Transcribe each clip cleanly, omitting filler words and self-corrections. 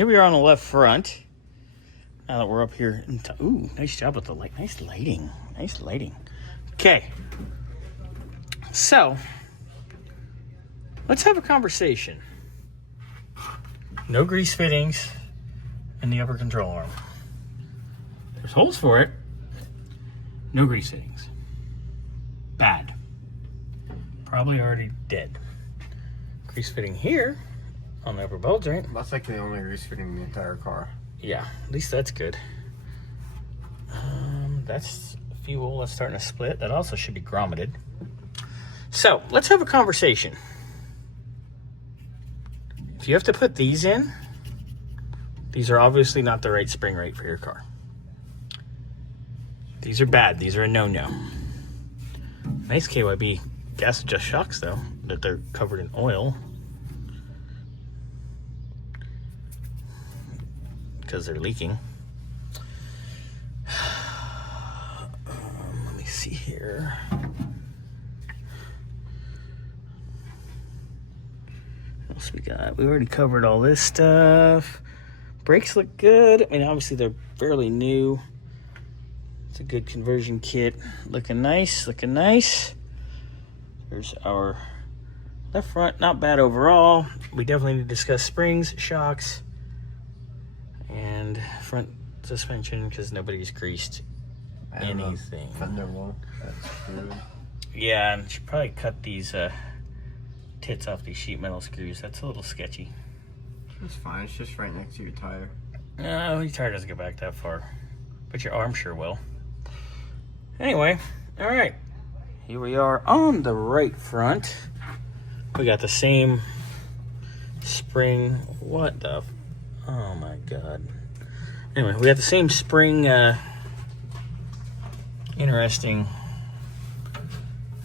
here we are on the left front. Now that we're up here. Ooh, nice job with the light. Nice lighting. Nice lighting. Okay. So, let's have a conversation. No grease fittings in the upper control arm. There's holes for it. No grease fittings. Bad. Probably already dead. Grease fitting here on the upper ball joint. That's like the only grease fitting in the entire car. Yeah, at least that's good. That's fuel that's starting to split. That also should be grommeted. So, let's have a conversation. If you have to put these in, these are obviously not the right spring rate for your car. These are bad. These are a no-no. Nice KYB gas adjust shocks, though, that they're covered in oil. Because they're leaking. Let me see here. What else we got? We already covered all this stuff. Brakes look good. I mean, obviously they're fairly new. It's a good conversion kit. Looking nice, looking nice. There's our left front. Not bad overall. We definitely need to discuss springs, shocks, and front suspension because nobody's greased anything. Fender wall. That's good. Yeah, and should probably cut these tits off these sheet metal screws. That's a little sketchy. It's fine. It's just right next to your tire. No, your tire doesn't go back that far, but your arm sure will. Anyway, all right. Here we are on the right front. We got the same spring. What the? Oh my God. Anyway, we got the same spring. Interesting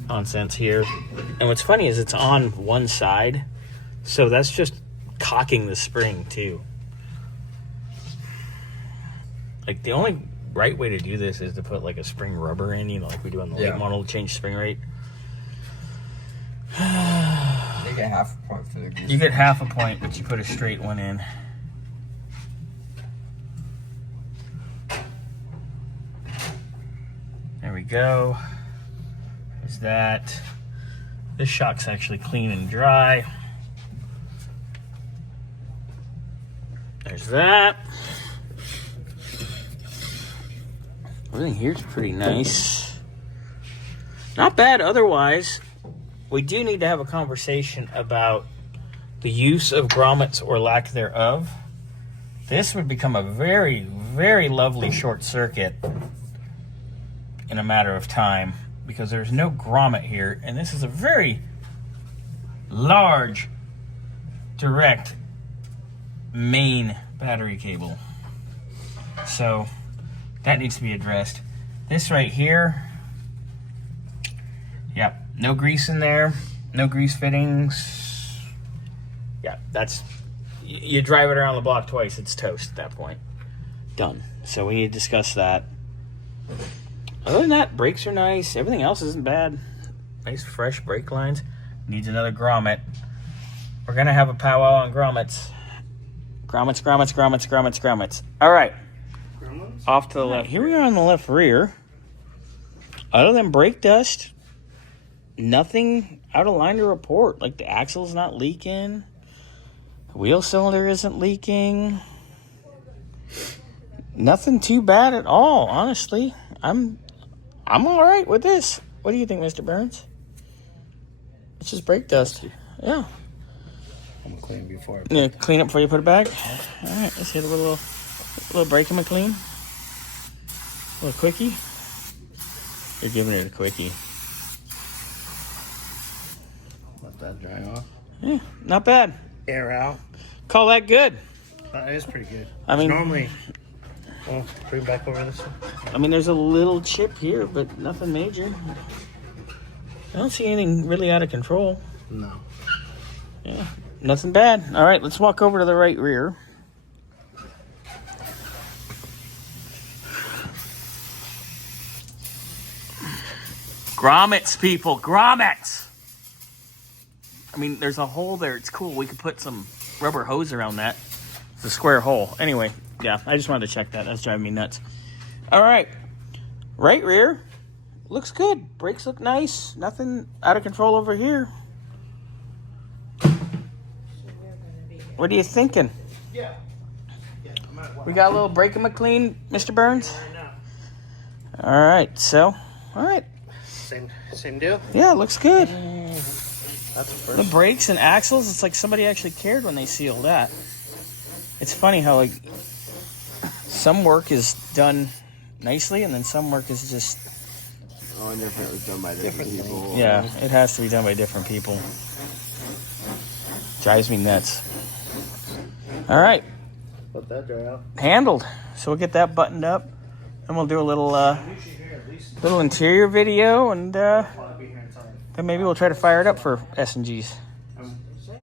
nonsense here. And what's funny is it's on one side, so that's just cocking the spring too. Like the only right way to do this is to put like a spring rubber in, you know, like we do on the late model to change spring rate. They get half a point for the grease. You get half a point, but you put a straight one in. There we go. There's that. This shock's actually clean and dry. There's that. Everything here's pretty nice. Not bad otherwise. We do need to have a conversation about the use of grommets or lack thereof. This would become a very, very lovely short circuit in a matter of time because there's no grommet here, and this is a very large direct main battery cable. So that needs to be addressed. This right here, yeah, no grease in there, no grease fittings. Yeah, that's, you drive it around the block twice, it's toast at that point. Done. So we need to discuss that. Other than that, brakes are nice. Everything else isn't bad. Nice fresh brake lines. Needs another grommet. We're gonna have a powwow on grommets. Grommets, grommets, grommets, grommets, grommets. All right. Off to the left. Here we are on the left rear. Other than brake dust, nothing out of line to report. Like the axle's not leaking. The wheel cylinder isn't leaking. Nothing too bad at all, honestly. I'm all right with this. What do you think, Mr. Burns? It's just brake dust. Yeah. I'm gonna clean before. Yeah, clean up before you put it back. All right, let's hit it with a little brake and clean. A little quickie. You're giving it a quickie. Let that dry off. Yeah, not bad. Air out. Call that good. That is pretty good. I mean, normally. Well, bring back over this one. I mean, there's a little chip here, but nothing major. I don't see anything really out of control. No. Yeah, nothing bad. All right, let's walk over to the right rear. Grommets, people, grommets. I mean, there's a hole there. It's cool. We could put some rubber hose around that. It's a square hole. Anyway, yeah, I just wanted to check that. That's driving me nuts. All right. Right rear. Looks good. Brakes look nice. Nothing out of control over here. What are you thinking? Yeah. We got a little brake McLean, Mr. Burns? All right, so, all right. Same deal? Yeah, it looks good. That's the The first. brakes and axles, it's like somebody actually cared when they sealed that. It's funny how, like, some work is done nicely and then some work is just... I wonder if it was done by different people. Yeah, it has to be done by different people. Drives me nuts. All right, Let that dry out. handled. So we'll get that buttoned up and we'll do a little interior video and then maybe we'll try to fire it up for S&Gs.